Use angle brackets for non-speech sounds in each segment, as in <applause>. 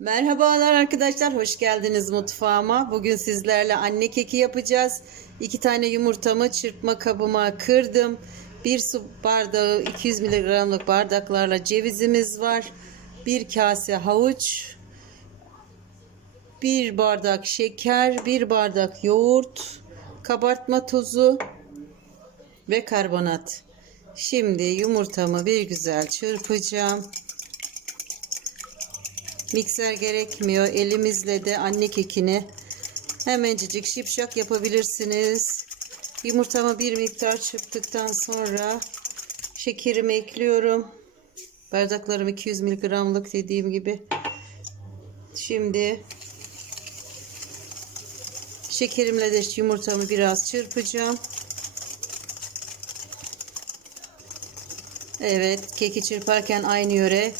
Merhabalar arkadaşlar, hoş geldiniz mutfağıma. Bugün sizlerle anne keki yapacağız. İki tane yumurtamı çırpma kabıma kırdım. Bir su bardağı 200 miligramlık bardaklarla cevizimiz var. Bir kase havuç. Bir bardak şeker, bir bardak yoğurt, kabartma tozu ve karbonat. Şimdi yumurtamı bir güzel çırpacağım. Mikser gerekmiyor. Elimizle de anne kekini hemencecik şipşak yapabilirsiniz. Yumurtamı bir miktar çırptıktan sonra şekerimi ekliyorum. Bardaklarım 200 miligramlık dediğim gibi. Şimdi şekerimle de yumurtamı biraz çırpacağım. Evet, keki çırparken aynı yöre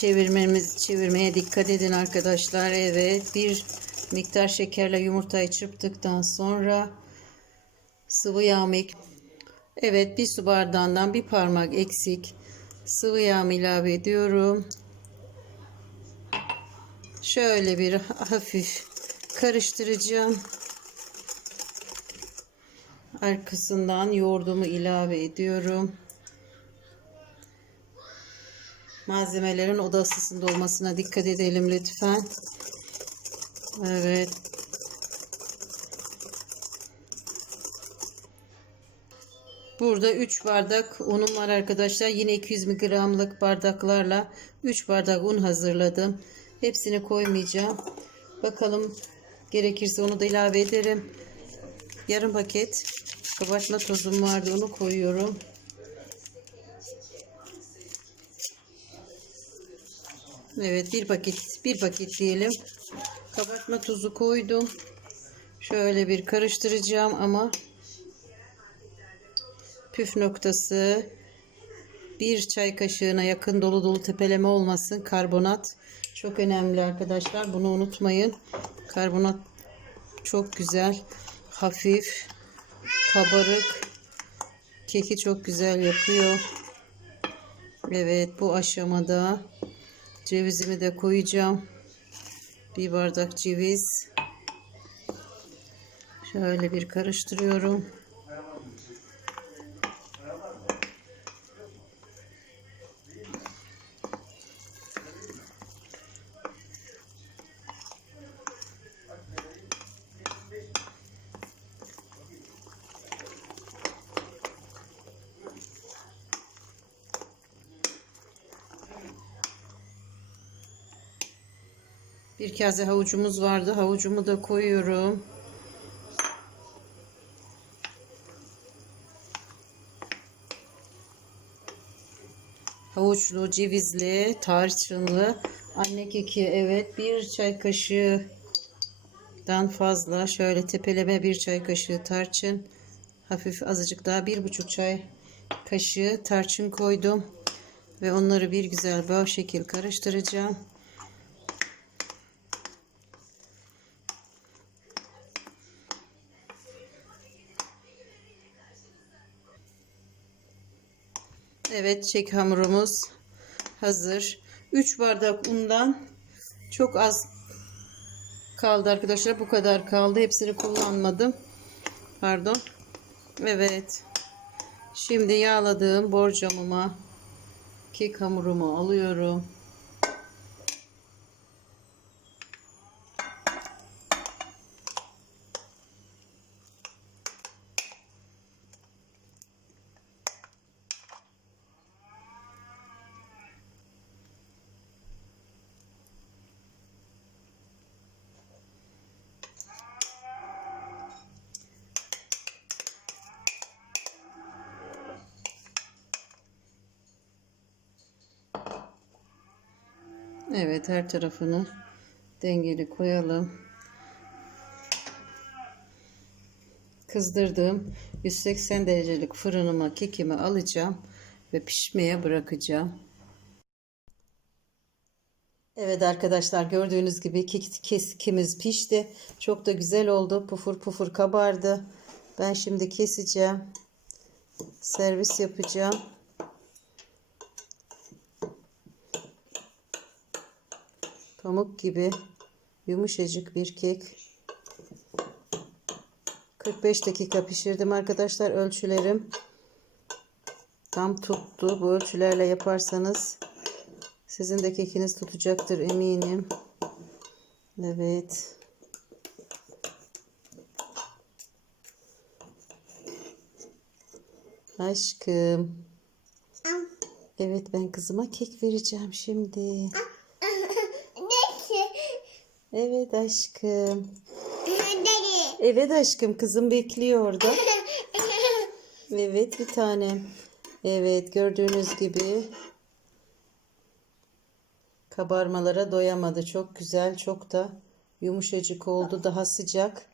çevirmemiz çevirmeye dikkat edin arkadaşlar. Evet, bir miktar şekerle yumurtayı çırptıktan sonra sıvı yağ Evet, bir su bardağından bir parmak eksik sıvı yağ ilave ediyorum. Şöyle bir hafif karıştıracağım. Arkasından yoğurdumu ilave ediyorum. Malzemelerin oda ısısında olmasına dikkat edelim lütfen. Evet. Burada 3 bardak unum var arkadaşlar. Yine 200 gramlık bardaklarla 3 bardak un hazırladım. Hepsini koymayacağım. Bakalım gerekirse onu da ilave ederim. Yarım paket kabartma tozum vardı. Onu koyuyorum. Evet bir paket bir paket diyelim. Kabartma tuzu koydum. Şöyle bir karıştıracağım ama püf noktası bir çay kaşığına yakın dolu dolu tepeleme olmasın. Karbonat çok önemli arkadaşlar. Bunu unutmayın. Karbonat çok güzel. Hafif kabarık keki çok güzel yapıyor. Evet bu aşamada Cevizimi de koyacağım. Bir bardak ceviz. Şöyle bir karıştırıyorum. Bir kase havucumuz vardı. Havucumu da koyuyorum. Havuçlu, cevizli, tarçınlı anne keki. Evet, bir çay kaşığından fazla şöyle tepeleme bir çay kaşığı tarçın. Hafif azıcık daha bir buçuk çay kaşığı tarçın koydum. Ve onları bir güzel bol şekil karıştıracağım. Evet çek hamurumuz hazır. 3 bardak undan çok az kaldı arkadaşlar. Bu kadar kaldı. Hepsini kullanmadım. Pardon. Evet. Şimdi yağladığım borcamıma kek hamurumu alıyorum. Evet her tarafını dengeli koyalım. Kızdırdığım 180 derecelik fırınıma kekimi alacağım ve pişmeye bırakacağım. Evet arkadaşlar gördüğünüz gibi kek- kekimiz pişti. Çok da güzel oldu. Pufur pufur kabardı. Ben şimdi keseceğim. Servis yapacağım. Pamuk gibi yumuşacık bir kek. 45 dakika pişirdim arkadaşlar. Ölçülerim tam tuttu. Bu ölçülerle yaparsanız sizin de kekiniz tutacaktır eminim. Evet. Aşkım. Evet ben kızıma kek vereceğim şimdi. Evet aşkım. Evet aşkım kızım bekliyor orada. <laughs> Evet bir tanem. Evet gördüğünüz gibi kabarmalara doyamadı. Çok güzel, çok da yumuşacık oldu. Daha sıcak.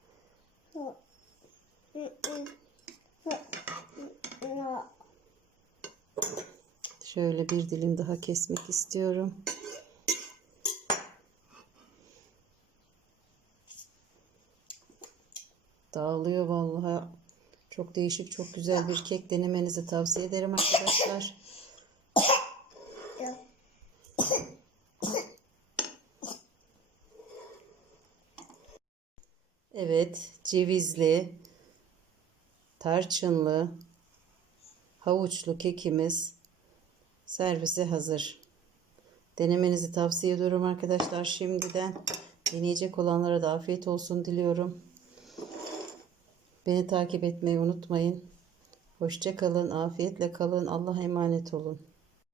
Şöyle bir dilim daha kesmek istiyorum. Dağılıyor vallahi. Çok değişik, çok güzel bir kek denemenizi tavsiye ederim arkadaşlar. Evet, cevizli, tarçınlı, havuçlu kekimiz servise hazır. Denemenizi tavsiye ediyorum arkadaşlar şimdiden. Deneyecek olanlara da afiyet olsun diliyorum. Beni takip etmeyi unutmayın. Hoşça kalın, afiyetle kalın. Allah'a emanet olun.